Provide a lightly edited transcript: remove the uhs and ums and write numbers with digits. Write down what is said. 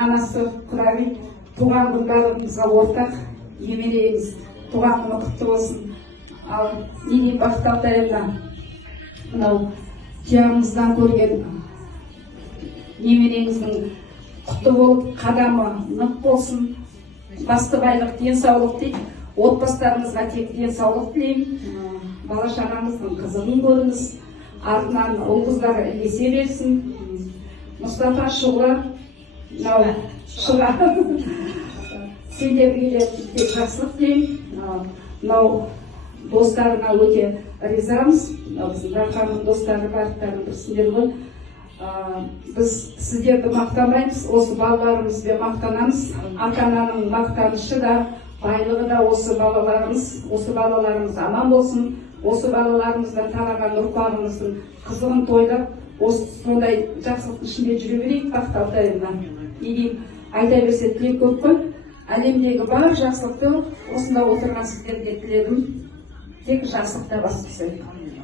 анасы Құдағи туған күн барлығымызға ортақ. Немереңіз туған күні құтты болсын. Ал неге Бақыт Алтайевна мынау жанымыздан көрген немереңіздің құтты болып, қадамы нық болсын. Басты байлық денсаулық дейді. Отбасыларыңызға тек денсаулық тілеймін. Бала шағаңыздың қызығын көріңіз. Артынан ұл қыздар ілесе берсін. Мұстафа Шұғылы, мынау Шұға, сендерге де жақсылық тілеймін. Мынау достарына өте ризамыз. Біздің Дарханның достары барлықтарының бірсіңдер ғой. Біз сіздерді мақтамаймыз, осы балаларымызбен мақтанамыз. Ата-ананың мақтанышы да, байлығы да осы балаларымыз аман болсын. Осы балаларымыздан тараған ұрпағымыздың қызығын тойлап, осы сондай жақсылықтың ішінде жүре берейік. Бақыт Алтайевна, айта берсе тілек көп қой. Әлемдегі бар жақсылықты осында отырған сіздерге тіледім. Тек жақсылықта бастысы.